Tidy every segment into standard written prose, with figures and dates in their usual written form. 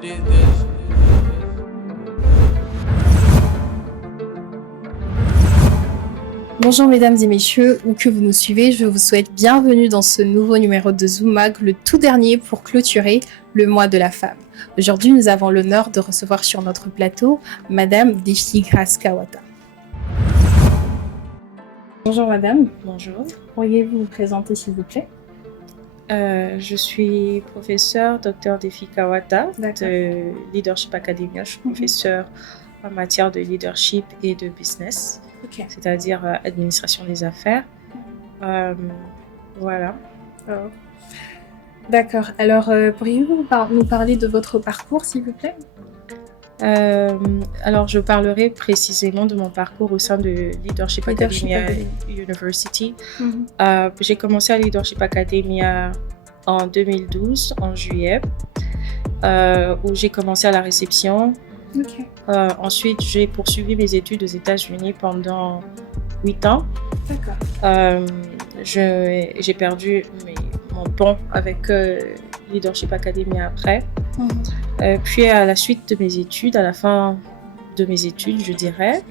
did this. Bonjour mesdames et messieurs, où que vous nous suivez, je vous souhaite bienvenue dans ce nouveau numéro de Zoomag, le tout dernier pour clôturer le mois de la femme. Aujourd'hui, nous avons l'honneur de recevoir sur notre plateau Madame Defi Grace Kawata. Bonjour madame, Bonjour, pourriez-vous vous présenter s'il vous plaît? je suis professeure Dr Defi Kawata D'accord. de Leadership Academia. Je suis professeure en matière de leadership et de business, Ok. c'est-à-dire administration des affaires. Voilà. D'accord, alors pourriez-vous nous parler de votre parcours s'il vous plaît? Alors, je parlerai précisément de mon parcours au sein de Leadership Academia University. J'ai commencé à Leadership Academia en 2012, en juillet, où j'ai commencé à la réception. Ok. Ensuite, j'ai poursuivi mes études aux États-Unis pendant 8 ans. D'accord. J'ai perdu mon pont avec Leadership Academia après. Puis à la suite de mes études, à la fin de mes études, je dirais,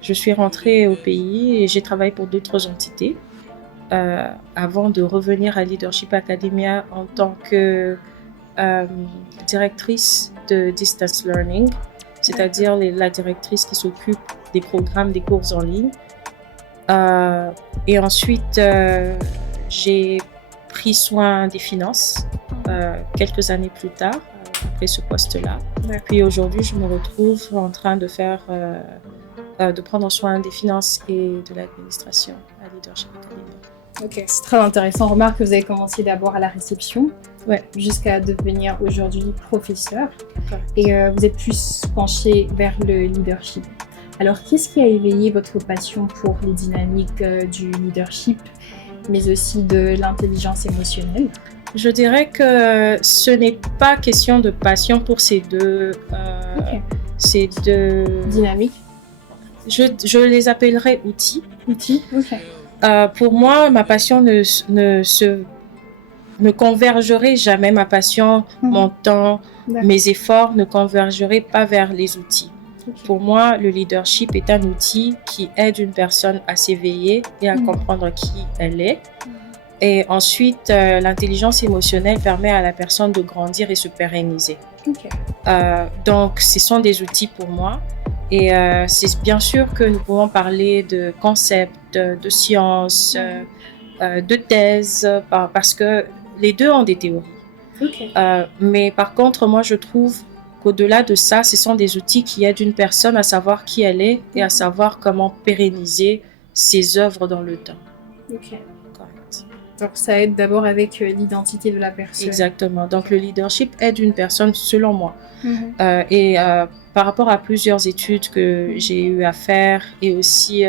je suis rentrée au pays et j'ai travaillé pour d'autres entités avant de revenir à Leadership Academia en tant que directrice de Distance Learning, c'est-à-dire la directrice qui s'occupe des programmes, des cours en ligne. Et ensuite, j'ai pris soin des finances quelques années plus tard, après ce poste-là. D'accord. Puis aujourd'hui, je me retrouve en train de prendre soin des finances et de l'administration à Leadership Academy. Ok, c'est très intéressant. On remarque que vous avez commencé d'abord à la réception, Ouais. jusqu'à devenir aujourd'hui professeur. Correct. Et vous êtes plus penché vers le leadership. Alors, qu'est-ce qui a éveillé votre passion pour les dynamiques du leadership, mais aussi de l'intelligence émotionnelle? Je dirais que ce n'est pas question de passion pour ces deux. Ces deux. Dynamique. Je les appellerais outils. Outils. Ok. Pour moi, ma passion ne convergerait jamais. Ma passion, mon temps, D'accord. mes efforts ne convergeraient pas vers les outils. Ok. Pour moi, le leadership est un outil qui aide une personne à s'éveiller et à comprendre qui elle est. Et ensuite, l'intelligence émotionnelle permet à la personne de grandir et se pérenniser. Ok. Donc, ce sont des outils pour moi. Et c'est bien sûr que nous pouvons parler de concepts, de sciences, de thèses, parce que les deux ont des théories. Ok. Mais par contre, moi, je trouve qu'au-delà de ça, ce sont des outils qui aident une personne à savoir qui elle est et à savoir comment pérenniser ses œuvres dans le temps. Ok. Correct. Donc, ça aide d'abord avec l'identité de la personne. Exactement. Donc, le leadership aide une personne, selon moi. Mhm. Par rapport à plusieurs études que j'ai eu à faire et aussi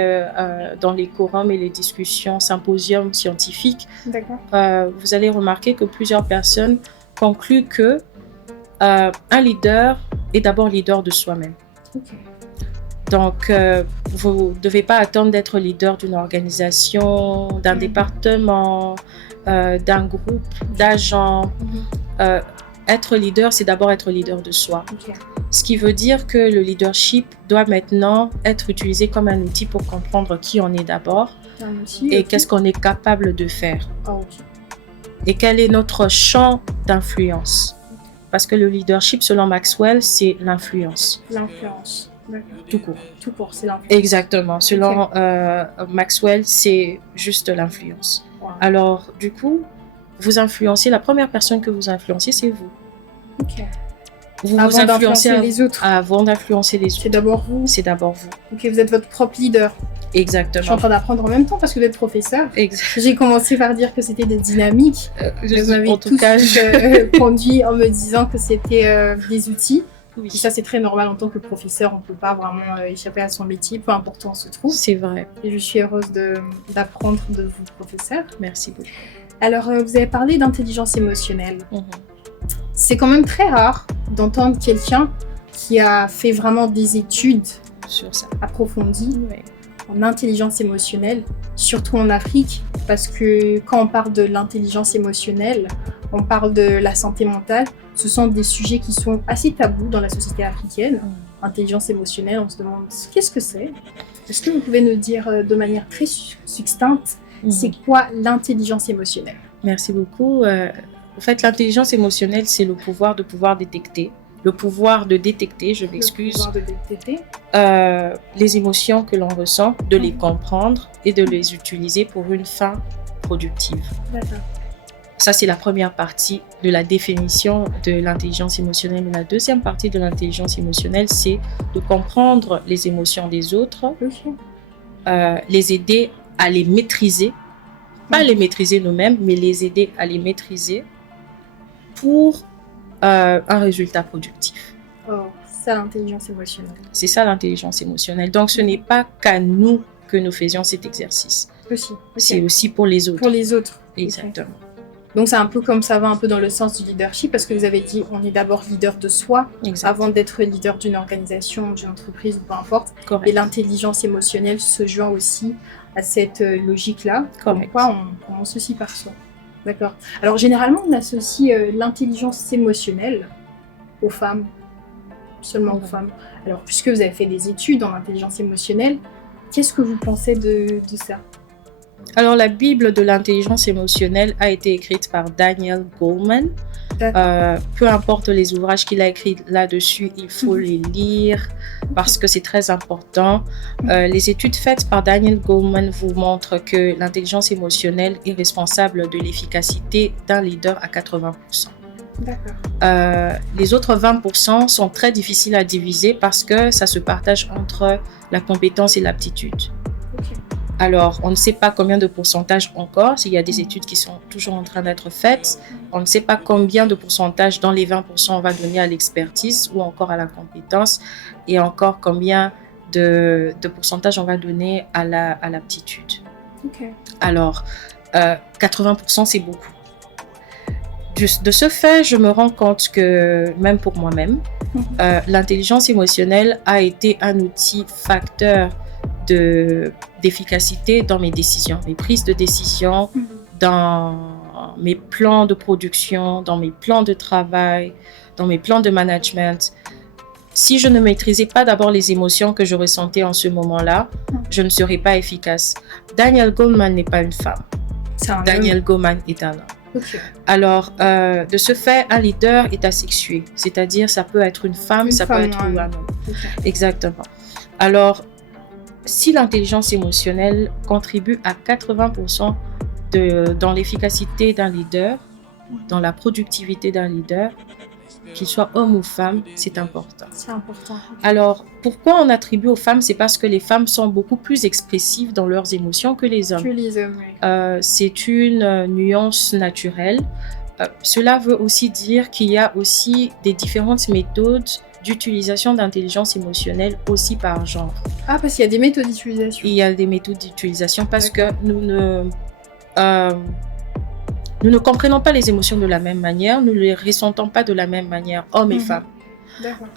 dans les forums et les discussions, symposiums scientifiques, D'accord. vous allez remarquer que plusieurs personnes concluent que un leader est d'abord leader de soi-même. Ok. Donc, vous ne devez pas attendre d'être leader d'une organisation, d'un département, d'un groupe, d'agents. Être leader, c'est d'abord être leader de soi. Ok. Ce qui veut dire que le leadership doit maintenant être utilisé comme un outil pour comprendre qui on est d'abord Un outil, et ok. qu'est-ce qu'on est capable de faire Ah, ok. et quel est notre champ d'influence. Parce que le leadership, selon Maxwell, c'est l'influence, L'influence. D'accord. tout court. Tout court, c'est l'influence. Exactement. Selon Maxwell, c'est juste l'influence. Wow. Alors, du coup, vous influencez, la première personne que vous influencez, c'est vous. Ok. Vous Avant vous influencez d'influencer les autres. avant d'influencer les C'est autres. d'abord vous. C'est d'abord vous. Ok, vous êtes votre propre leader. Je suis en Exactement. train d'apprendre en même temps parce que vous êtes professeur. J'ai commencé par dire que c'était des dynamiques. Vous m'avez En tout cas, conduit en me disant que c'était des outils. oui, Et ça, c'est très normal en tant que professeur. On ne peut pas vraiment échapper à son métier, peu importe où on se trouve. c'est vrai. Et je suis heureuse d'apprendre de vous, professeur. Merci beaucoup. Alors, vous avez parlé d'intelligence émotionnelle. Mhm. C'est quand même très rare d'entendre quelqu'un qui a fait vraiment des études Sur ça. approfondies Ouais. en intelligence émotionnelle, surtout en Afrique, parce que quand on parle de l'intelligence émotionnelle, on parle de la santé mentale, ce sont des sujets qui sont assez tabous dans la société africaine. Intelligence émotionnelle, on se demande qu'est-ce que c'est. Est-ce que vous pouvez nous dire de manière très succincte, c'est quoi l'intelligence émotionnelle? Merci beaucoup. En fait, l'intelligence émotionnelle, c'est le pouvoir de pouvoir détecter. Le pouvoir de détecter, je m'excuse, les émotions que l'on ressent, de les comprendre et de les utiliser pour une fin productive. D'accord. Ça, c'est la première partie de la définition de l'intelligence émotionnelle. La deuxième partie de l'intelligence émotionnelle, c'est de comprendre les émotions des autres, les aider à les maîtriser, pas les maîtriser nous-mêmes, mais les aider à les maîtriser pour un résultat productif. Oh, c'est l'intelligence émotionnelle. C'est ça l'intelligence émotionnelle. Donc, ce n'est pas qu'à nous que nous faisions cet exercice. Aussi. C'est aussi pour les autres. Pour les autres. Exactement. Donc, c'est un peu comme ça va un peu dans le sens du leadership, parce que vous avez dit, on est d'abord leader de soi, avant d'être leader d'une organisation, d'une entreprise, peu importe. Correct. Et l'intelligence émotionnelle se joint aussi à cette logique-là. Correct. Pourquoi on commence aussi par soi. D'accord. Alors, généralement, on associe l'intelligence émotionnelle aux femmes, seulement aux femmes. Alors, puisque vous avez fait des études en intelligence émotionnelle, qu'est-ce que vous pensez de ça? Alors, la Bible de l'intelligence émotionnelle a été écrite par Daniel Goleman. Peu importe les ouvrages qu'il a écrits là-dessus, il faut les lire parce que c'est très important. Les études faites par Daniel Goleman vous montrent que l'intelligence émotionnelle est responsable de l'efficacité d'un leader à 80%. D'accord. Les autres 20% sont très difficiles à diviser parce que ça se partage entre la compétence et l'aptitude. Okay. Alors, on ne sait pas combien de pourcentage encore, s'il y a des études qui sont toujours en train d'être faites. On ne sait pas combien de pourcentage dans les 20% on va donner à l'expertise ou encore à la compétence et encore combien de pourcentage on va donner à l'aptitude. Okay. Alors, 80% c'est beaucoup. De ce fait, je me rends compte que, même pour moi-même, l'intelligence émotionnelle a été un outil facteur d'efficacité dans mes décisions, mes prises de décision, dans mes plans de production, dans mes plans de travail, dans mes plans de management. Si je ne maîtrisais pas d'abord les émotions que je ressentais en ce moment-là, je ne serais pas efficace. Daniel Goleman n'est pas une femme. Daniel Goleman est un homme. Okay. Alors, de ce fait, un leader est asexué, c'est-à-dire ça peut être une femme, peut être un homme. Okay. Exactement. Alors, si l'intelligence émotionnelle contribue à 80% dans l'efficacité d'un leader, dans la productivité d'un leader, qu'il soit homme ou femme, c'est important. C'est important. Alors, pourquoi on attribue aux femmes? C'est parce que les femmes sont beaucoup plus expressives dans leurs émotions que les hommes. Que les hommes, oui. C'est une nuance naturelle. Cela veut aussi dire qu'il y a aussi des différentes méthodes d'utilisation d'intelligence émotionnelle aussi par genre. Ah, parce qu'il y a des méthodes d'utilisation. Il y a des méthodes d'utilisation parce que nous ne comprenons pas les émotions de la même manière, nous ne les ressentons pas de la même manière, hommes et femmes.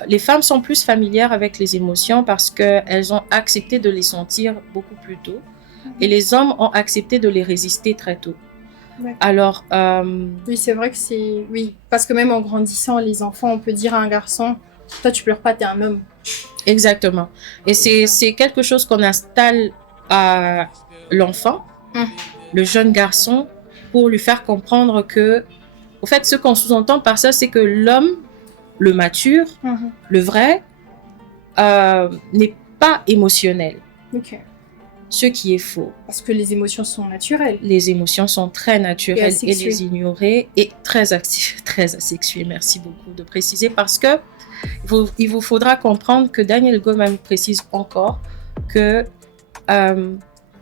Les femmes sont plus familières avec les émotions parce qu'elles ont accepté de les sentir beaucoup plus tôt et les hommes ont accepté de les résister très tôt. Alors, oui, c'est vrai que c'est... Oui, parce que même en grandissant, les enfants, on peut dire à un garçon, toi tu pleures pas, t'es un homme. Exactement. Et c'est quelque chose qu'on installe à l'enfant, le jeune garçon, pour lui faire comprendre que, au fait, ce qu'on sous-entend par ça, c'est que l'homme, le mature, le vrai, n'est pas émotionnel. Ok. Ce qui est faux. Parce que les émotions sont naturelles. Les émotions sont très naturelles et les ignorer est très asexuées. Merci beaucoup de préciser parce que il vous faudra comprendre que Daniel Goleman précise encore que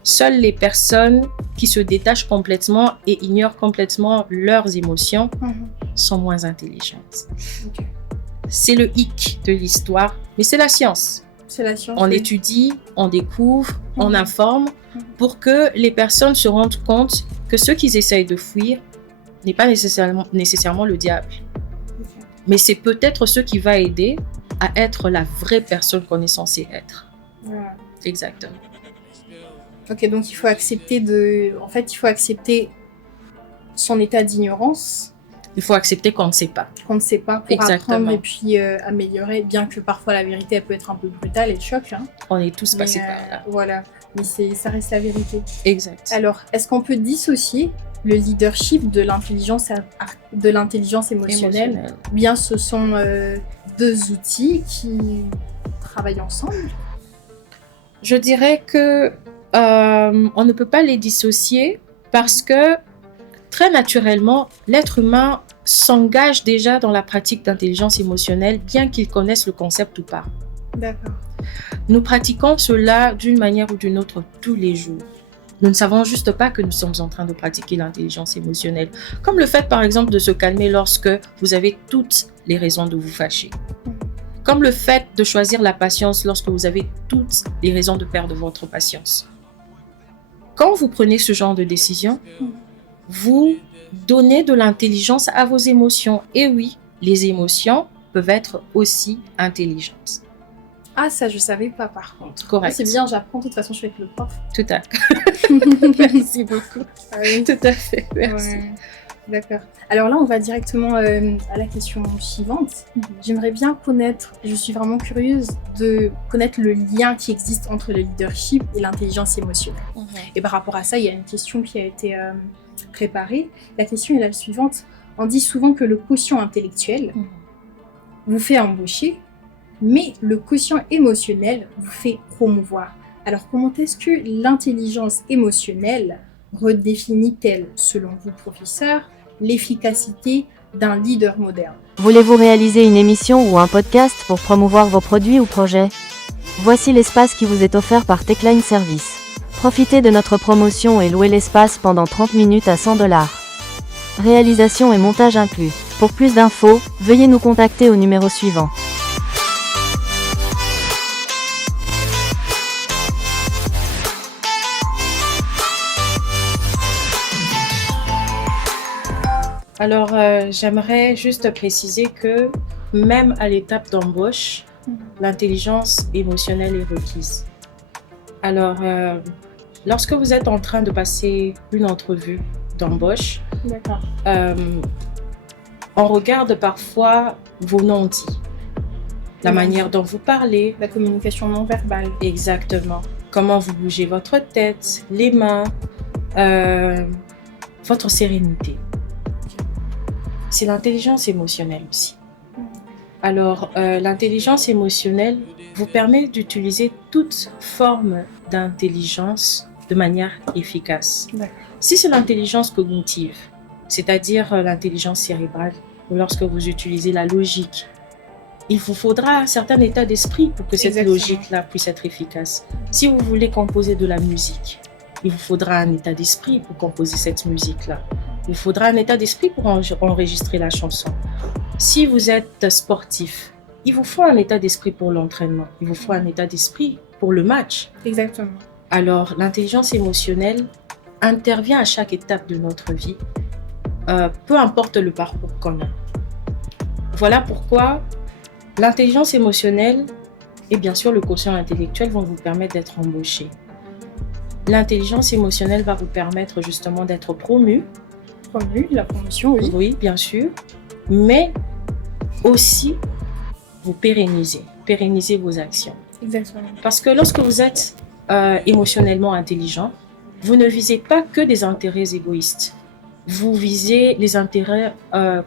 seules les personnes qui se détachent complètement et ignorent complètement leurs émotions sont moins intelligentes. Okay. C'est le hic de l'histoire, mais c'est la science. C'est la science. On étudie, on découvre, on informe pour que les personnes se rendent compte que ce qu'ils essayent de fuir n'est pas nécessairement le diable. Mais c'est peut-être ce qui va aider à être la vraie personne qu'on est censé être. Voilà. Exactement. Ok, donc il faut accepter il faut accepter son état d'ignorance, Il faut accepter qu'on ne sait pas. qu'on ne sait pas, pour Exactement. apprendre et puis améliorer, bien que parfois la vérité, elle peut être un peu brutale et choque. Hein. On est tous passés Mais, par là. Voilà, mais ça reste la vérité. Exact. Alors, est-ce qu'on peut dissocier le leadership de l'intelligence émotionnelle? Ou bien ce sont deux outils qui travaillent ensemble? Je dirais que on ne peut pas les dissocier parce que très naturellement, l'être humain s'engage déjà dans la pratique d'intelligence émotionnelle, bien qu'il connaisse le concept ou pas. D'accord. Nous pratiquons cela d'une manière ou d'une autre tous les jours. Nous ne savons juste pas que nous sommes en train de pratiquer l'intelligence émotionnelle. Comme le fait, par exemple, de se calmer lorsque vous avez toutes les raisons de vous fâcher. Comme le fait de choisir la patience lorsque vous avez toutes les raisons de perdre votre patience. Quand vous prenez ce genre de décision, vous donnez de l'intelligence à vos émotions. Et oui, les émotions peuvent être aussi intelligentes. Ah, ça, je savais pas, par contre. Correct. C'est bien, j'apprends. De toute façon, je suis avec le prof. Tout à fait. Merci beaucoup. Ah oui. Tout à fait. Merci. Ouais. D'accord. Alors là, on va directement à la question suivante. J'aimerais bien connaître, je suis vraiment curieuse de connaître le lien qui existe entre le leadership et l'intelligence émotionnelle. Et par rapport à ça, il y a une question qui a été préparée. La question est la suivante. On dit souvent que le quotient intellectuel vous fait embaucher, mais le quotient émotionnel vous fait promouvoir. Alors, comment est-ce que l'intelligence émotionnelle redéfinit-elle, selon vous, professeur, l'efficacité d'un leader moderne? Voulez-vous réaliser une émission ou un podcast pour promouvoir vos produits ou projets? Voici l'espace qui vous est offert par Techline Service. Profitez de notre promotion et louez l'espace pendant 30 minutes à $100. Réalisation et montage inclus. Pour plus d'infos, veuillez nous contacter au numéro suivant. Alors, j'aimerais juste préciser que même à l'étape d'embauche, l'intelligence émotionnelle est requise. Alors, lorsque vous êtes en train de passer une entrevue d'embauche, D'accord. On regarde parfois vos non-dits, la manière dont vous parlez. La communication non verbale. Exactement. Comment vous bougez votre tête, les mains, votre sérénité. C'est l'intelligence émotionnelle aussi. Alors, l'intelligence émotionnelle vous permet d'utiliser toute forme d'intelligence de manière efficace. D'accord. Si c'est l'intelligence cognitive, c'est-à-dire l'intelligence cérébrale, lorsque vous utilisez la logique, il vous faudra un certain état d'esprit pour que cette Exactement. logique-là puisse être efficace. Si vous voulez composer de la musique, il vous faudra un état d'esprit pour composer cette musique-là. Il vous faudra un état d'esprit pour enregistrer la chanson. Si vous êtes sportif, il vous faut un état d'esprit pour l'entraînement. Il vous faut un état d'esprit pour le match. Exactement. Alors, l'intelligence émotionnelle intervient à chaque étape de notre vie, peu importe le parcours qu'on a. Voilà pourquoi l'intelligence émotionnelle et bien sûr le quotient intellectuel vont vous permettre d'être embauché. L'intelligence émotionnelle va vous permettre justement d'être promu. Promu, la promotion, oui. Oui, bien sûr, mais aussi vous pérenniser vos actions. Exactement. Parce que lorsque vous êtes émotionnellement intelligent, vous ne visez pas que des intérêts égoïstes. Vous visez les intérêts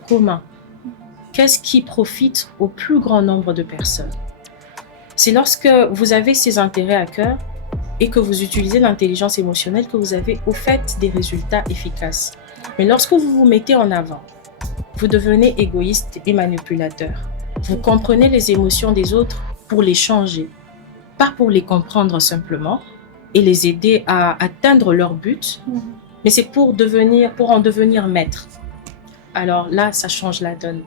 communs. Qu'est-ce qui profite au plus grand nombre de personnes? C'est lorsque vous avez ces intérêts à cœur et que vous utilisez l'intelligence émotionnelle que vous avez au fait des résultats efficaces. Mais lorsque vous vous mettez en avant, vous devenez égoïste et manipulateur. Vous comprenez les émotions des autres pour les changer, pas pour les comprendre simplement et les aider à atteindre leur but, mais c'est pour en devenir maître. Alors là, ça change la donne.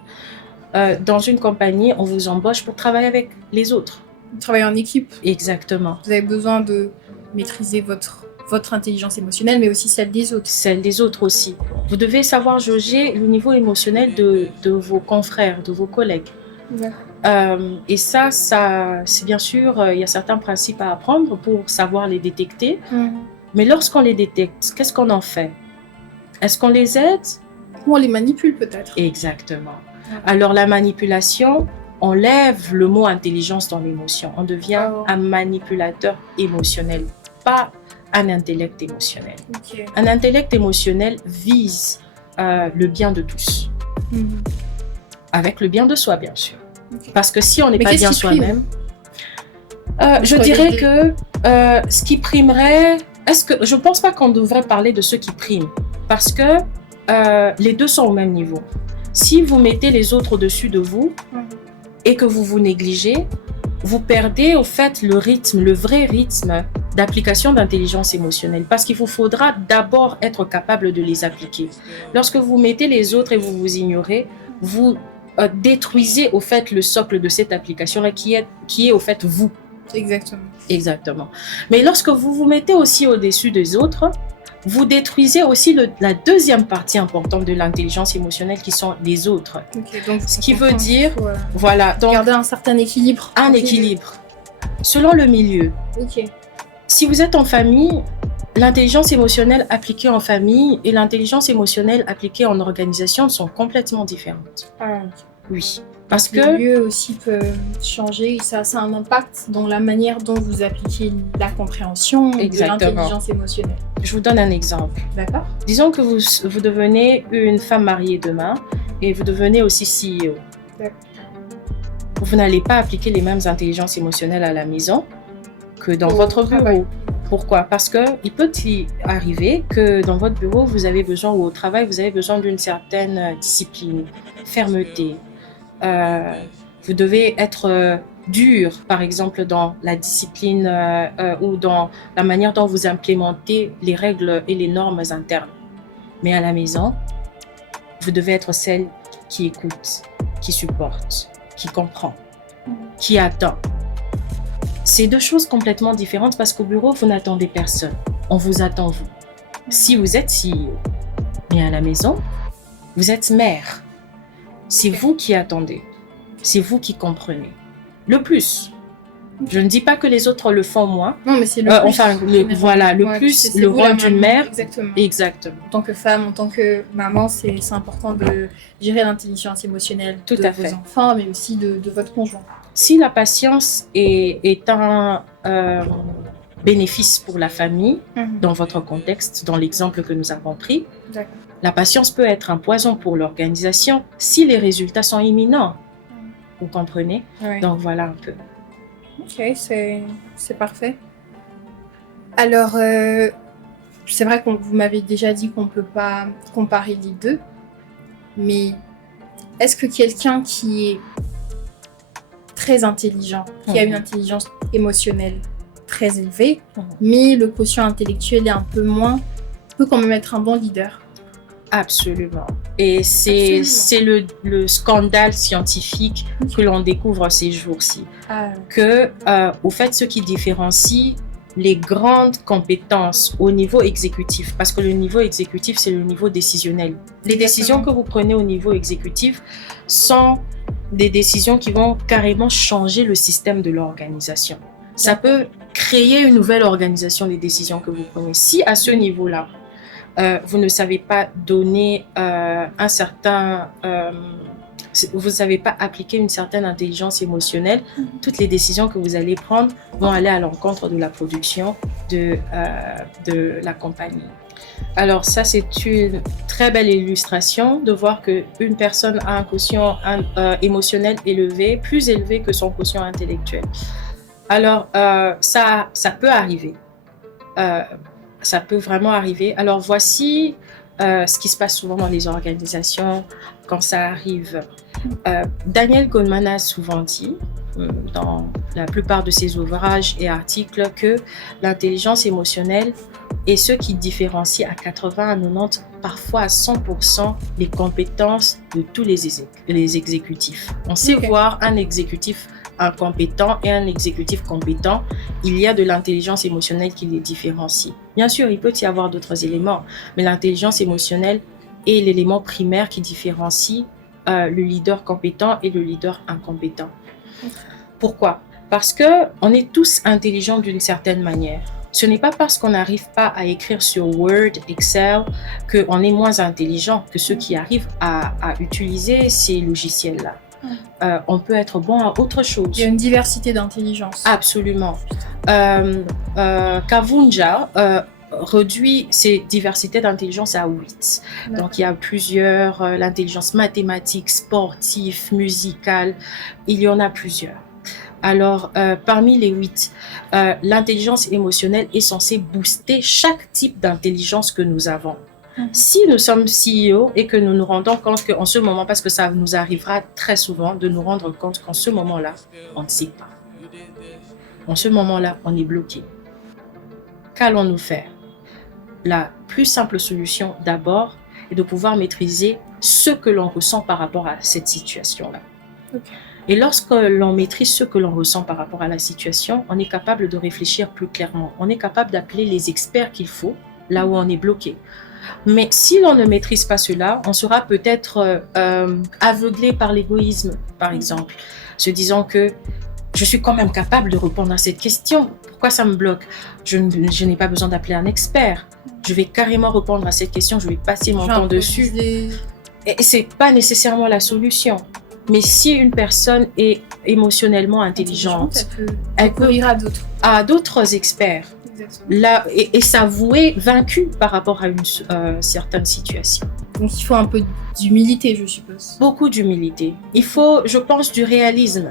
Dans une compagnie, on vous embauche pour travailler avec les autres. Vous travaillez en équipe. Exactement. Vous avez besoin de maîtriser votre intelligence émotionnelle, mais aussi celle des autres. Celle des autres aussi. Vous devez savoir jauger le niveau émotionnel de vos confrères, de vos collègues. Et ça c'est bien sûr, il y a certains principes à apprendre pour savoir les détecter. Mais lorsqu'on les détecte, qu'est-ce qu'on en fait? Est-ce qu'on les aide? Ou on les manipule peut-être. Exactement. Alors la manipulation enlève le mot intelligence dans l'émotion. On devient un manipulateur émotionnel, pas un intellect émotionnel. Ok. Un intellect émotionnel vise le bien de tous, avec le bien de soi bien sûr. Ok. Parce que si on n'est Mais pas qu'est-ce bien qui prime soi-même, je dirais que ce qui primerait, je ne pense pas qu'on devrait parler de ce qui prime, parce que les deux sont au même niveau. Si vous mettez les autres au-dessus de vous et que vous vous négligez, vous perdez au fait le rythme, le vrai rythme d'application d'intelligence émotionnelle, parce qu'il vous faudra d'abord être capable de les appliquer. Lorsque vous mettez les autres et vous vous ignorez, vous détruisez au fait le socle de cette application qui est au fait vous. Exactement. Exactement. Mais lorsque vous vous mettez aussi au-dessus des autres, vous détruisez aussi la deuxième partie importante de l'intelligence émotionnelle qui sont les autres. Okay, donc ce qui veut dire, faut, voilà, donc garder un certain équilibre. Un équilibre. Selon le milieu. Ok. Si vous êtes en famille, l'intelligence émotionnelle appliquée en famille et l'intelligence émotionnelle appliquée en organisation sont complètement différentes. Ah, okay. Oui. Parce que le lieu aussi peut changer, ça a un impact dans la manière dont vous appliquez la compréhension de l'intelligence émotionnelle. Je vous donne un exemple. D'accord. Disons que vous devenez une femme mariée demain et vous devenez aussi CEO. D'accord. Vous n'allez pas appliquer les mêmes intelligences émotionnelles à la maison que dans votre bureau. Travail. Pourquoi? Parce qu'il peut y arriver que dans votre bureau, vous avez besoin, ou au travail, vous avez besoin d'une certaine discipline, fermeté. Vous devez être dur, par exemple, dans la discipline ou dans la manière dont vous implémentez les règles et les normes internes. Mais à la maison, vous devez être celle qui écoute, qui supporte, qui comprend, qui attend. C'est deux choses complètement différentes parce qu'au bureau, vous n'attendez personne. On vous attend vous. Si vous êtes CEO, mais à la maison, vous êtes mère. C'est vous qui attendez. C'est vous qui comprenez. Le plus. Je ne dis pas que les autres le font moins. Non, mais c'est le plus. Enfin, le plus, le rôle d'une mère. Exactement. Exactement. En tant que femme, en tant que maman, c'est important de gérer l'intelligence émotionnelle de vos enfants, mais aussi de votre conjoint. Si la patience est un bénéfice pour la famille, dans votre contexte, dans l'exemple que nous avons pris, la patience peut être un poison pour l'organisation si les résultats sont imminents. Vous comprenez? Donc voilà un peu. Ok, c'est parfait. Alors, c'est vrai que vous m'avez déjà dit qu'on ne peut pas comparer les deux, mais est-ce que quelqu'un qui est très intelligent, qui a une intelligence émotionnelle très élevée, mais le quotient intellectuel est un peu moins, peut quand même être un bon leader? Absolument. Et c'est le scandale scientifique que l'on découvre ces jours-ci. Au fait, ce qui différencie les grandes compétences au niveau exécutif, parce que le niveau exécutif, c'est le niveau décisionnel. Les décisions que vous prenez au niveau exécutif sont des décisions qui vont carrément changer le système de l'organisation. Ça peut créer une nouvelle organisation des décisions que vous prenez. Si à ce niveau-là, vous ne savez pas donner vous ne savez pas appliquer une certaine intelligence émotionnelle, toutes les décisions que vous allez prendre vont aller à l'encontre de la production de la compagnie. Alors ça, c'est une très belle illustration de voir qu'une personne a un quotient émotionnel élevé, plus élevé que son quotient intellectuel. Alors, ça peut arriver. Ça peut vraiment arriver. Alors, voici ce qui se passe souvent dans les organisations quand ça arrive. Daniel Goleman a souvent dit, dans la plupart de ses ouvrages et articles, que l'intelligence émotionnelle est ce qui différencie à 80 à 90, parfois à 100% les compétences de tous les exécutifs. On sait voir un exécutif incompétent et un exécutif compétent, il y a de l'intelligence émotionnelle qui les différencie. Bien sûr, il peut y avoir d'autres éléments, mais l'intelligence émotionnelle est l'élément primaire qui différencie le leader compétent et le leader incompétent. Pourquoi? Parce qu'on est tous intelligents d'une certaine manière. Ce n'est pas parce qu'on n'arrive pas à écrire sur Word, Excel, qu'on est moins intelligent que ceux qui arrivent à utiliser ces logiciels-là. On peut être bon à autre chose. Il y a une diversité d'intelligence. Absolument. Kavunja réduit ces diversités d'intelligence à 8. D'accord. Donc, il y a plusieurs, l'intelligence mathématique, sportive, musicale, il y en a plusieurs. Alors, parmi les 8, l'intelligence émotionnelle est censée booster chaque type d'intelligence que nous avons. Si nous sommes CEO et que nous nous rendons compte qu'en ce moment, parce que ça nous arrivera très souvent de nous rendre compte qu'en ce moment-là, on ne sait pas. En ce moment-là, on est bloqué. Qu'allons-nous faire? La plus simple solution d'abord est de pouvoir maîtriser ce que l'on ressent par rapport à cette situation-là. Okay. Et lorsque l'on maîtrise ce que l'on ressent par rapport à la situation, on est capable de réfléchir plus clairement. On est capable d'appeler les experts qu'il faut là où on est bloqué. Mais si l'on ne maîtrise pas cela, on sera peut-être aveuglé par l'égoïsme, par exemple, se disant que je suis quand même capable de répondre à cette question. Pourquoi ça me bloque? Je n'ai pas besoin d'appeler un expert. Je vais carrément répondre à cette question, je vais passer mon temps dessus. Et ce n'est pas nécessairement la solution. Mais si une personne est émotionnellement intelligente, elle peut recourir à d'autres experts. Là, et s'avouer vaincu par rapport à une certaine situation. Donc il faut un peu d'humilité, je suppose. Beaucoup d'humilité. Il faut, je pense, du réalisme.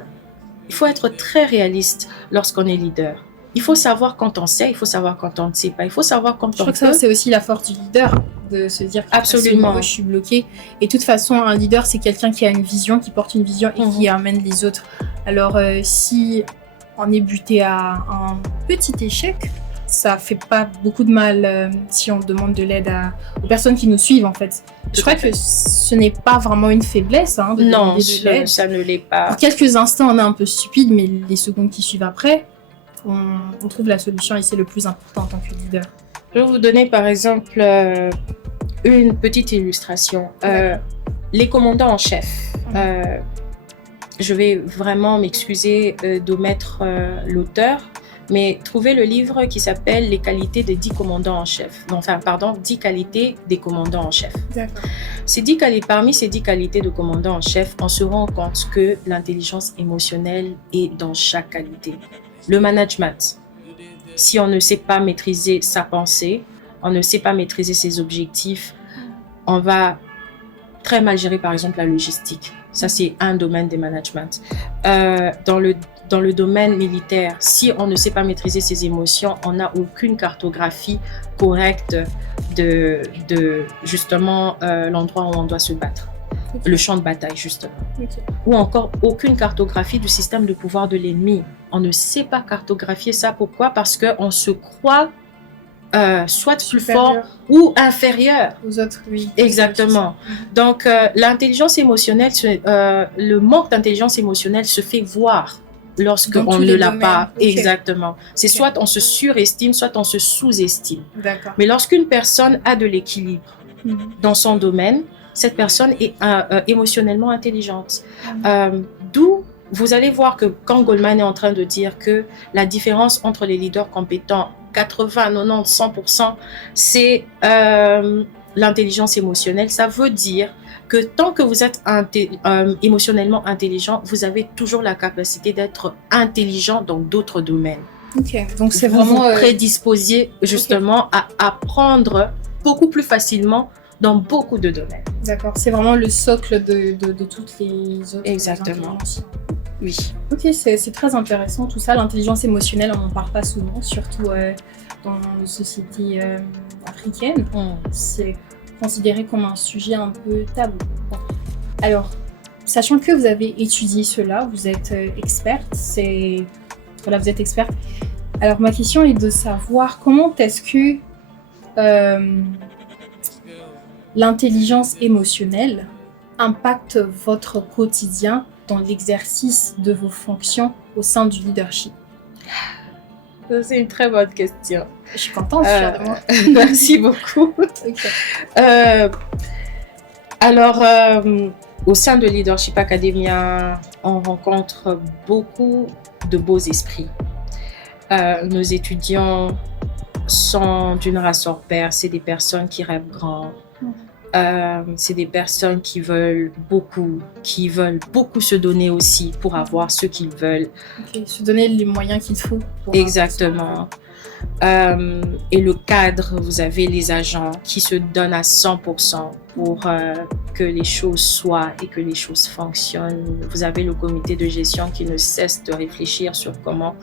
Il faut être très réaliste lorsqu'on est leader. Il faut savoir quand on sait, il faut savoir quand on ne sait pas. Il faut savoir quand on peut. Je crois que ça, c'est aussi la force du leader, de se dire absolument, je suis bloqué. Et de toute façon, un leader, c'est quelqu'un qui a une vision, qui porte une vision et qui amène les autres. Alors, si on est buté à un petit échec, ça fait pas beaucoup de mal si on demande de l'aide aux personnes qui nous suivent, en fait. Je crois que ce n'est pas vraiment une faiblesse de demander de l'aide. Ça ne l'est pas. Pour quelques instants, on est un peu stupide, mais les secondes qui suivent après, on trouve la solution et c'est le plus important en tant que leader. Je vais vous donner par exemple une petite illustration. Les commandants en chef. Je vais vraiment m'excuser d'omettre l'auteur, mais trouvez le livre qui s'appelle « Les qualités des 10 commandants en chef ». Enfin, pardon, 10 qualités des commandants en chef. D'accord. Parmi ces 10 qualités de commandant en chef, on se rend compte que l'intelligence émotionnelle est dans chaque qualité. Le management, si on ne sait pas maîtriser sa pensée, on ne sait pas maîtriser ses objectifs, on va très mal gérer par exemple la logistique. Ça, c'est un domaine des management. Dans le domaine militaire, si on ne sait pas maîtriser ses émotions, on n'a aucune cartographie correcte de justement l'endroit où on doit se battre. Le champ de bataille, justement. Okay. Ou encore aucune cartographie du système de pouvoir de l'ennemi. On ne sait pas cartographier ça. Pourquoi? Parce qu'on se croit soit plus fort ou inférieur aux autres, oui. Exactement. Donc, l'intelligence émotionnelle, le manque d'intelligence émotionnelle se fait voir lorsqu'on ne l'a pas. Okay. Exactement. C'est soit on se surestime, soit on se sous-estime. D'accord. Mais lorsqu'une personne a de l'équilibre dans son domaine, cette personne est émotionnellement intelligente. D'où vous allez voir que quand Goleman est en train de dire que la différence entre les leaders compétents, 80, 90, 100%, c'est l'intelligence émotionnelle. Ça veut dire que tant que vous êtes émotionnellement intelligent, vous avez toujours la capacité d'être intelligent dans d'autres domaines. Ok, donc c'est vous vraiment prédisposé justement à apprendre beaucoup plus facilement dans beaucoup de domaines. D'accord, c'est vraiment le socle de toutes les autres. Exactement. Oui. Ok, c'est très intéressant tout ça. L'intelligence émotionnelle, on n'en parle pas souvent, surtout dans nos sociétés africaines. C'est considéré comme un sujet un peu tabou. Bon. Alors, sachant que vous avez étudié cela, vous êtes experte, vous êtes experte. Alors, ma question est de savoir comment est-ce que l'intelligence émotionnelle impacte votre quotidien dans l'exercice de vos fonctions au sein du leadership? C'est une très bonne question. Je suis contente, je suis fière de moi. Merci beaucoup. Okay. Alors, au sein de Leadership Academia, on rencontre beaucoup de beaux esprits. Nos étudiants sont d'une race hors pair. C'est des personnes qui rêvent grand. C'est des personnes qui veulent beaucoup se donner aussi pour avoir ce qu'ils veulent. Ok, se donner les moyens qu'il faut. Exactement. Et le cadre, vous avez les agents qui se donnent à 100% pour que les choses soient et que les choses fonctionnent. Vous avez le comité de gestion qui ne cesse de réfléchir sur comment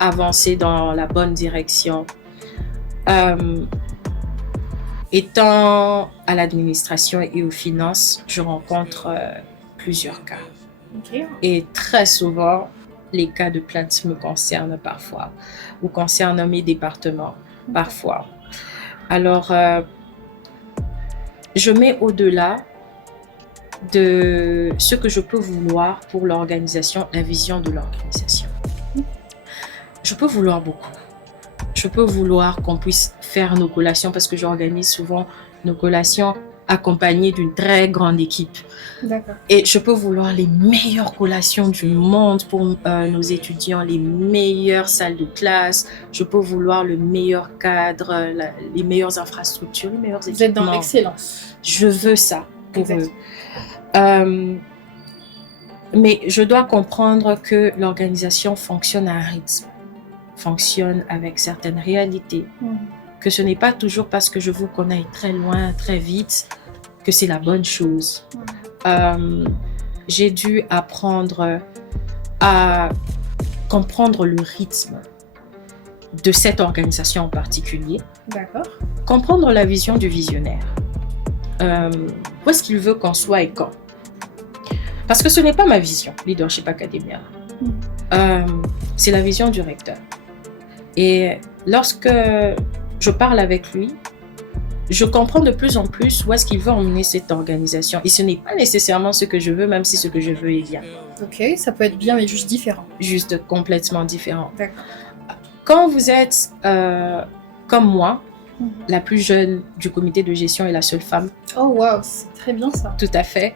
avancer dans la bonne direction. Étant à l'administration et aux finances, je rencontre plusieurs cas. Okay. Et très souvent, les cas de plainte me concernent parfois ou concernent mes départements parfois. Alors, je mets au-delà de ce que je peux vouloir pour l'organisation, la vision de l'organisation. Je peux vouloir beaucoup. Je peux vouloir qu'on puisse faire nos collations parce que j'organise souvent nos collations accompagnées d'une très grande équipe. D'accord. Et je peux vouloir les meilleures collations du monde pour nos étudiants, les meilleures salles de classe. Je peux vouloir le meilleur cadre, les meilleures infrastructures, les meilleurs équipements. Vous êtes dans l'excellence. Je veux ça pour eux. Mais je dois comprendre que l'organisation fonctionne à un rythme, fonctionne avec certaines réalités, que ce n'est pas toujours parce que je veux qu'on aille très loin, très vite, que c'est la bonne chose. J'ai dû apprendre à comprendre le rythme de cette organisation en particulier. D'accord. Comprendre la vision du visionnaire. Où est-ce qu'il veut qu'on soit et quand? Parce que ce n'est pas ma vision, Leadership Academia. C'est la vision du recteur. Et lorsque je parle avec lui, je comprends de plus en plus où est-ce qu'il veut emmener cette organisation. Et ce n'est pas nécessairement ce que je veux, même si ce que je veux est bien. Ok, ça peut être bien, mais juste différent. Juste complètement différent. D'accord. Quand vous êtes comme moi, la plus jeune du comité de gestion et la seule femme. Oh waouh, c'est très bien ça. Tout à fait.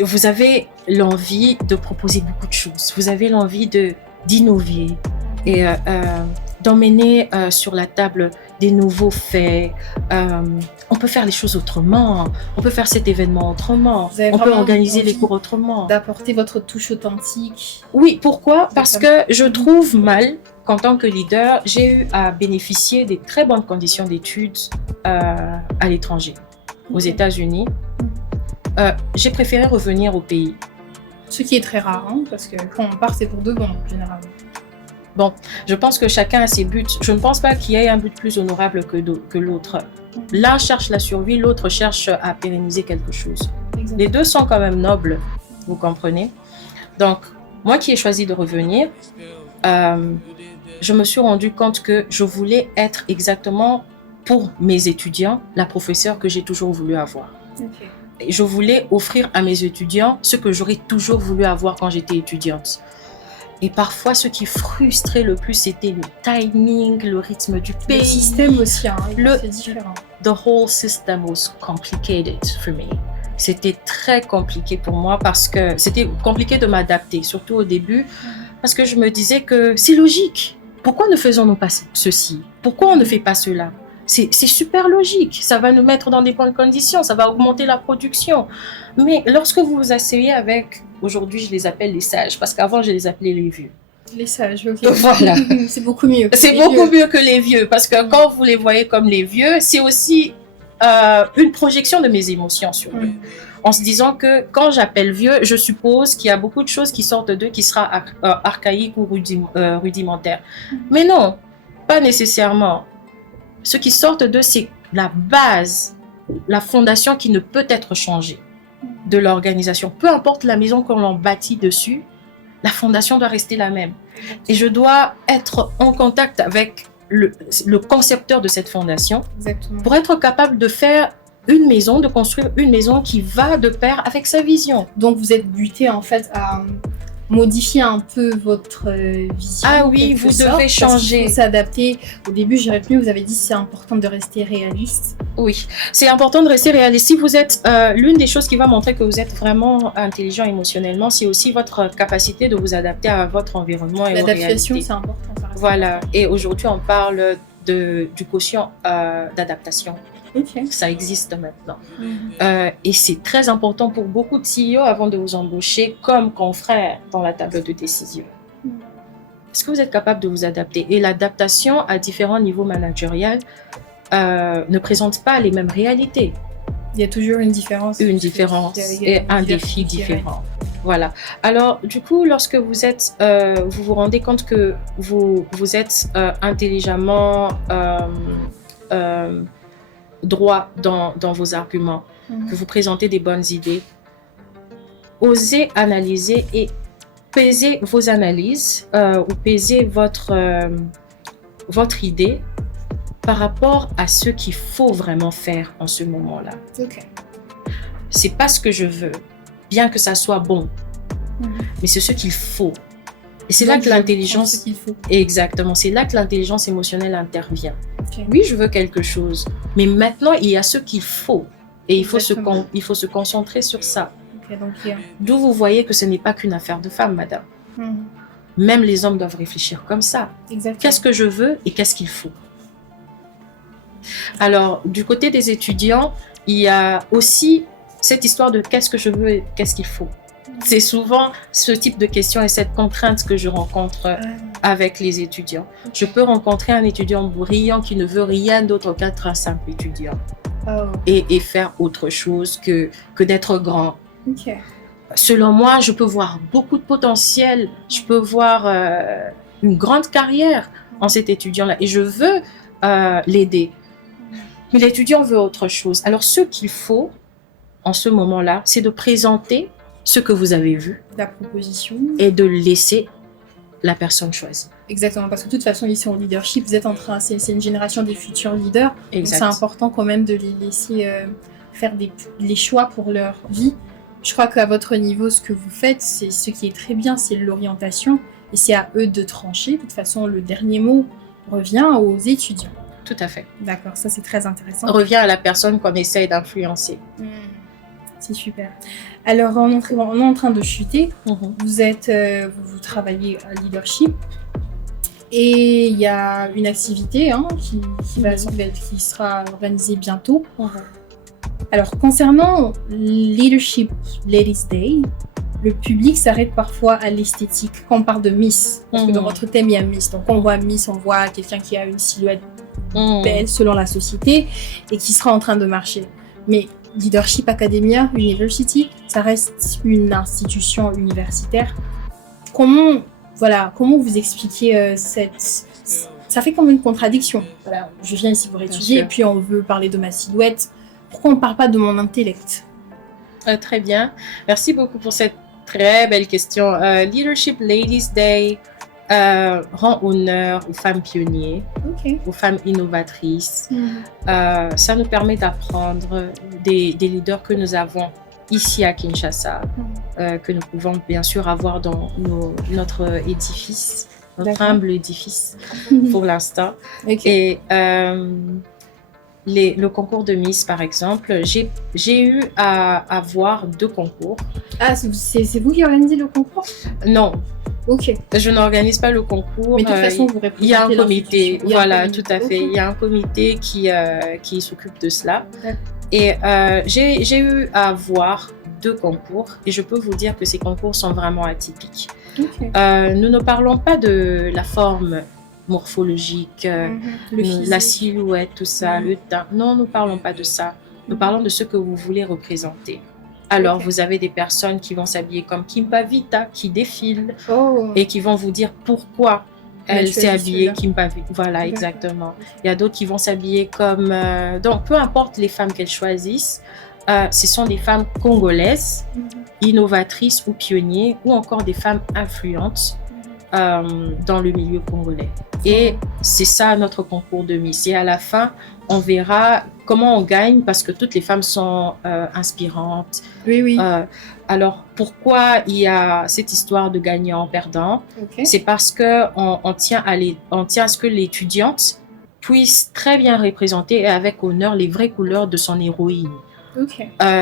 Vous avez l'envie de proposer beaucoup de choses. Vous avez l'envie d'innover et d'emmener sur la table des nouveaux faits. On peut faire les choses autrement. On peut faire cet événement autrement. On peut organiser les cours autrement. D'apporter votre touche authentique. Oui, pourquoi? Parce que je trouve mal qu'en tant que leader, j'ai eu à bénéficier des très bonnes conditions d'études à l'étranger, aux États-Unis. J'ai préféré revenir au pays. Ce qui est très rare, hein, parce que quand on part, c'est pour de bon, généralement. Bon, je pense que chacun a ses buts. Je ne pense pas qu'il y ait un but plus honorable que l'autre. L'un cherche la survie, l'autre cherche à pérenniser quelque chose. Exactement. Les deux sont quand même nobles, vous comprenez? Donc, moi qui ai choisi de revenir, je me suis rendu compte que je voulais être exactement pour mes étudiants la professeure que j'ai toujours voulu avoir. Okay. Je voulais offrir à mes étudiants ce que j'aurais toujours voulu avoir quand j'étais étudiante. Et parfois, ce qui frustrait le plus, c'était le timing, le rythme du pays. Le système aussi, hein, c'est différent. The whole system was complicated for me. C'était très compliqué pour moi parce que c'était compliqué de m'adapter, surtout au début, parce que je me disais que c'est logique. Pourquoi ne faisons-nous pas ceci? Pourquoi on ne fait pas cela? C'est super logique, ça va nous mettre dans des bonnes conditions, ça va augmenter la production. Mais lorsque vous vous asseyez avec, aujourd'hui je les appelle les sages, parce qu'avant je les appelais les vieux. Les sages, ok. Voilà. C'est beaucoup mieux. C'est beaucoup mieux que les vieux, parce que quand vous les voyez comme les vieux, c'est aussi une projection de mes émotions sur eux. En se disant que quand j'appelle vieux, je suppose qu'il y a beaucoup de choses qui sortent d'eux qui sera archaïque ou rudimentaire. Mais non, pas nécessairement. Ce qui sort d'eux, c'est la base, la fondation qui ne peut être changée de l'organisation. Peu importe la maison qu'on l'en bâtit dessus, la fondation doit rester la même. Et je dois être en contact avec le concepteur de cette fondation. Exactement. Pour être capable de faire une maison, de construire une maison qui va de pair avec sa vision. Donc vous êtes buté en fait à modifier un peu votre vision. Ah oui, vous devez changer. Il faut s'adapter. Au début, j'ai retenu, vous avez dit c'est important de rester réaliste. Oui, c'est important de rester réaliste. Si vous êtes, l'une des choses qui va montrer que vous êtes vraiment intelligent émotionnellement, c'est aussi votre capacité de vous adapter à votre environnement et aux réalités. L'adaptation, c'est important. Voilà, et aujourd'hui on parle du quotient d'adaptation. Ok. Ça existe maintenant. Et c'est très important pour beaucoup de CEO avant de vous embaucher comme confrère dans la table de décision. Est-ce que vous êtes capable de vous adapter? Et l'adaptation à différents niveaux managériels ne présente pas les mêmes réalités. Il y a toujours une différence. Une différence et un défi différent. Voilà. Alors, du coup, lorsque vous êtes, vous vous rendez compte que vous êtes intelligemment droit dans vos arguments, que vous présentez des bonnes idées, osez analyser et peser vos analyses ou peser votre idée par rapport à ce qu'il faut vraiment faire en ce moment-là. Ok. C'est pas ce que je veux, bien que ça soit bon, mais c'est ce qu'il faut. Et c'est là que l'intelligence... Ce qu'il faut. Exactement, c'est là que l'intelligence émotionnelle intervient. Okay. Oui, je veux quelque chose, mais maintenant, il y a ce qu'il faut. Et il faut se concentrer sur ça. Okay, donc, yeah. D'où vous voyez que ce n'est pas qu'une affaire de femme, madame. Même les hommes doivent réfléchir comme ça. Exactement. Qu'est-ce que je veux et qu'est-ce qu'il faut? Alors, du côté des étudiants, il y a aussi cette histoire de qu'est-ce que je veux et qu'est-ce qu'il faut. C'est souvent ce type de question et cette contrainte que je rencontre avec les étudiants. Je peux rencontrer un étudiant brillant qui ne veut rien d'autre qu'être un simple étudiant et faire autre chose que d'être grand. Okay. Selon moi, je peux voir beaucoup de potentiel, je peux voir une grande carrière en cet étudiant-là et je veux l'aider. Mais l'étudiant veut autre chose. Alors, ce qu'il faut en ce moment-là, c'est de présenter ce que vous avez vu. La proposition. Et de laisser la personne choisir. Exactement, parce que de toute façon, ici en leadership, vous êtes en train, c'est une génération des futurs leaders. Exact. Donc c'est important quand même de les laisser faire les choix pour leur vie. Je crois qu'à votre niveau, ce que vous faites, c'est ce qui est très bien, c'est l'orientation. Et c'est à eux de trancher. De toute façon, le dernier mot revient aux étudiants. Tout à fait. D'accord, ça c'est très intéressant. Revient à la personne qu'on essaye d'influencer. C'est super. Alors, on est en train de chuter. Vous travaillez à leadership. Et il y a une activité qui sera organisée bientôt. Alors, concernant Leadership Ladies Day, le public s'arrête parfois à l'esthétique quand on parle de Miss. Parce que dans votre thème, il y a Miss. Donc, quand on voit Miss, on voit quelqu'un qui a une silhouette belle selon la société et qui sera en train de marcher. Mais Leadership Academia University, ça reste une institution universitaire. Comment vous expliquez ça fait comme une contradiction. Voilà, je viens ici pour étudier et puis on veut parler de ma silhouette. Pourquoi on ne parle pas de mon intellect? Très bien. Merci beaucoup pour cette très belle question. Leadership Ladies Day rend honneur aux femmes pionnières, aux femmes innovatrices. Ça nous permet d'apprendre des leaders que nous avons ici à Kinshasa, que nous pouvons bien sûr avoir dans notre édifice, notre humble édifice pour l'instant. Et le concours de Miss, par exemple, j'ai eu à voir 2 concours. Ah, c'est vous qui organisez le concours? Non. Ok. Je n'organise pas le concours. Mais de toute façon, vous représentez. Il y a un comité. Voilà, tout à fait. Il y a un comité qui s'occupe de cela. Et j'ai eu à voir 2 concours et je peux vous dire que ces concours sont vraiment atypiques. Nous ne parlons pas de la forme morphologique, la silhouette, tout ça, le teint. Non, nous ne parlons pas de ça. Nous parlons de ce que vous voulez représenter. Alors, vous avez des personnes qui vont s'habiller comme Kim Pavita, qui défilent et qui vont vous dire pourquoi elle s'est habillée Kim Pavita. Voilà, exactement. Il y a d'autres qui vont s'habiller comme... donc, peu importe les femmes qu'elles choisissent, ce sont des femmes congolaises, innovatrices ou pionnières, ou encore des femmes influentes dans le milieu congolais. Et c'est ça notre concours de Miss. Et à la fin, on verra comment on gagne parce que toutes les femmes sont inspirantes. Oui. Alors, pourquoi il y a cette histoire de gagnant-perdant? C'est parce qu'on tient à ce que l'étudiante puisse très bien représenter et avec honneur les vraies couleurs de son héroïne.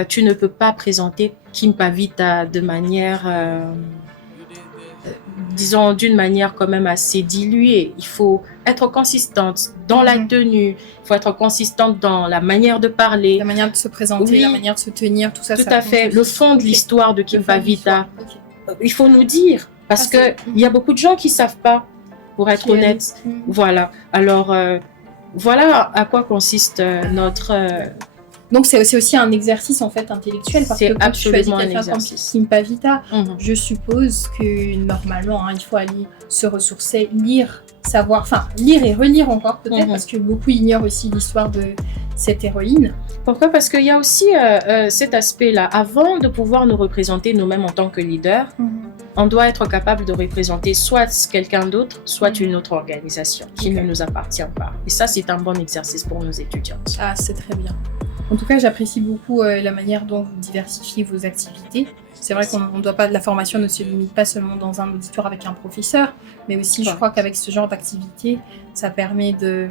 Tu ne peux pas présenter Kim Pavita de manière... disons d'une manière quand même assez diluée. Il faut être consistante dans la tenue, il faut être consistante dans la manière de parler. La manière de se présenter, la manière de se tenir, tout ça. Tout à fait. Le fond de l'histoire de Kimpa Vita. Il faut nous dire, parce qu'il y a beaucoup de gens qui ne savent pas, pour être honnête. Voilà. Alors, voilà à quoi consiste notre... Donc, c'est aussi un exercice, en fait, intellectuel. Parce que quand tu choisis quelqu'un comme Kimpa Vita, je suppose que, normalement, il faut aller se ressourcer, lire, savoir... Enfin, lire et relire encore, peut-être, parce que beaucoup ignorent aussi l'histoire de cette héroïne. Pourquoi? Parce qu'il y a aussi cet aspect-là. Avant de pouvoir nous représenter nous-mêmes en tant que leader, on doit être capable de représenter soit quelqu'un d'autre, soit une autre organisation qui ne nous appartient pas. Et ça, c'est un bon exercice pour nos étudiantes. Ah, c'est très bien. En tout cas, j'apprécie beaucoup la manière dont vous diversifiez vos activités. C'est vrai qu'on ne doit pas, la formation ne se limite pas seulement dans un auditoire avec un professeur, mais aussi, je crois qu'avec ce genre d'activité, ça permet de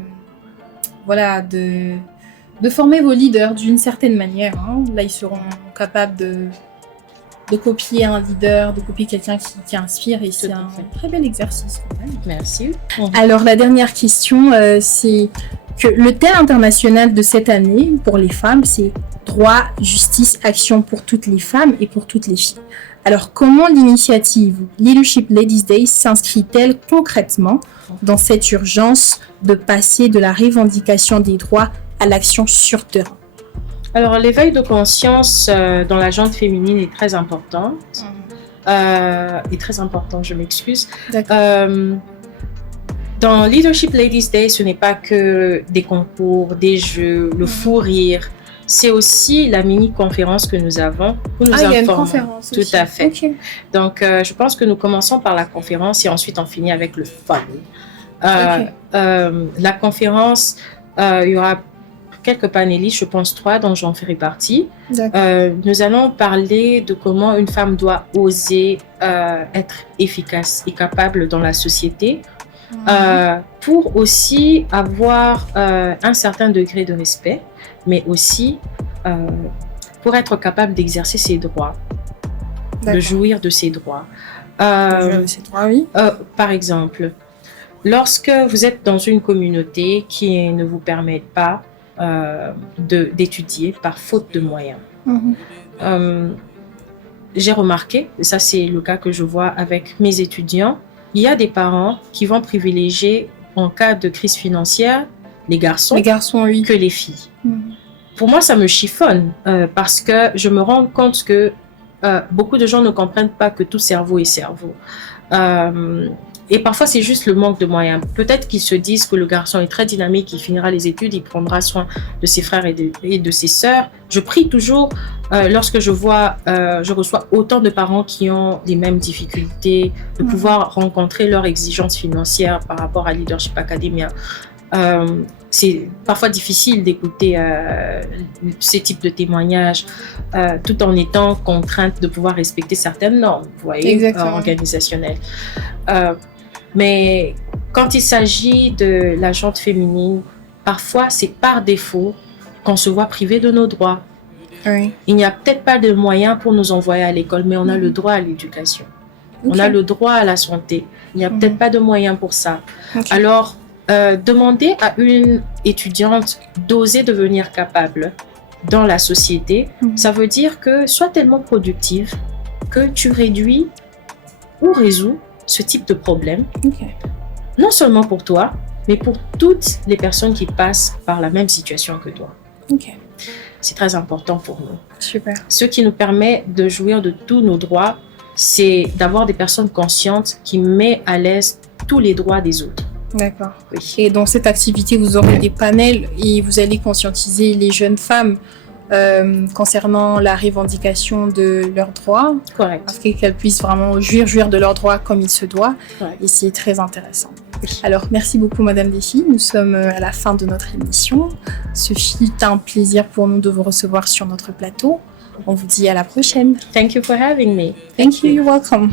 former vos leaders d'une certaine manière. Là, ils seront capables de copier un leader, de copier quelqu'un qui inspire, et c'est un très bel exercice. Merci. Alors, la dernière question, c'est que le thème international de cette année pour les femmes, c'est droit, justice, action pour toutes les femmes et pour toutes les filles. Alors, comment l'initiative Leadership Ladies Day s'inscrit-elle concrètement dans cette urgence de passer de la revendication des droits à l'action sur terrain? Alors, l'éveil de conscience dans la gente féminine est très important. Je m'excuse. Dans Leadership Ladies Day, ce n'est pas que des concours, des jeux, le fou rire. C'est aussi la mini-conférence que nous avons. Où nous il y a une conférence Tout aussi. à fait. Okay. Donc, je pense que nous commençons par la conférence et ensuite on finit avec le fun. La conférence, il y aura quelques panélistes, je pense 3, dont j'en ferai partie. Nous allons parler de comment une femme doit oser être efficace et capable dans la société. Pour aussi avoir un certain degré de respect, mais aussi pour être capable d'exercer ses droits, de jouir de ses droits. Par exemple, lorsque vous êtes dans une communauté qui ne vous permet pas d'étudier par faute de moyens, j'ai remarqué, et ça c'est le cas que je vois avec mes étudiants, il y a des parents qui vont privilégier, en cas de crise financière, les garçons que les filles. Pour moi, ça me chiffonne parce que je me rends compte que beaucoup de gens ne comprennent pas que tout cerveau est cerveau. Et parfois, c'est juste le manque de moyens. Peut-être qu'ils se disent que le garçon est très dynamique, il finira les études, il prendra soin de ses frères et de ses sœurs. Je prie toujours lorsque je reçois autant de parents qui ont les mêmes difficultés, de pouvoir rencontrer leurs exigences financières par rapport à Leadership Academia. C'est parfois difficile d'écouter ce type de témoignages tout en étant contrainte de pouvoir respecter certaines normes, vous voyez, organisationnelles. Mais quand il s'agit de la gente féminine, parfois c'est par défaut qu'on se voit privé de nos droits. Il n'y a peut-être pas de moyens pour nous envoyer à l'école, mais on a le droit à l'éducation. On a le droit à la santé. Il n'y a peut-être pas de moyens pour ça. Alors, demander à une étudiante d'oser devenir capable dans la société, ça veut dire que sois tellement productive que tu réduis ou résous ce type de problème, non seulement pour toi, mais pour toutes les personnes qui passent par la même situation que toi. C'est très important pour nous. Super. Ce qui nous permet de jouir de tous nos droits, c'est d'avoir des personnes conscientes qui mettent à l'aise tous les droits des autres. D'accord. Et dans cette activité, vous aurez des panels et vous allez conscientiser les jeunes femmes concernant la revendication de leurs droits. Correct. Afin qu'elles puissent vraiment jouir de leurs droits comme il se doit. Correct. Et c'est très intéressant. Alors, merci beaucoup, Madame Desfi. Nous sommes à la fin de notre émission. Ce fut un plaisir pour nous de vous recevoir sur notre plateau. On vous dit à la prochaine. Thank you for having me. Thank you. You're welcome.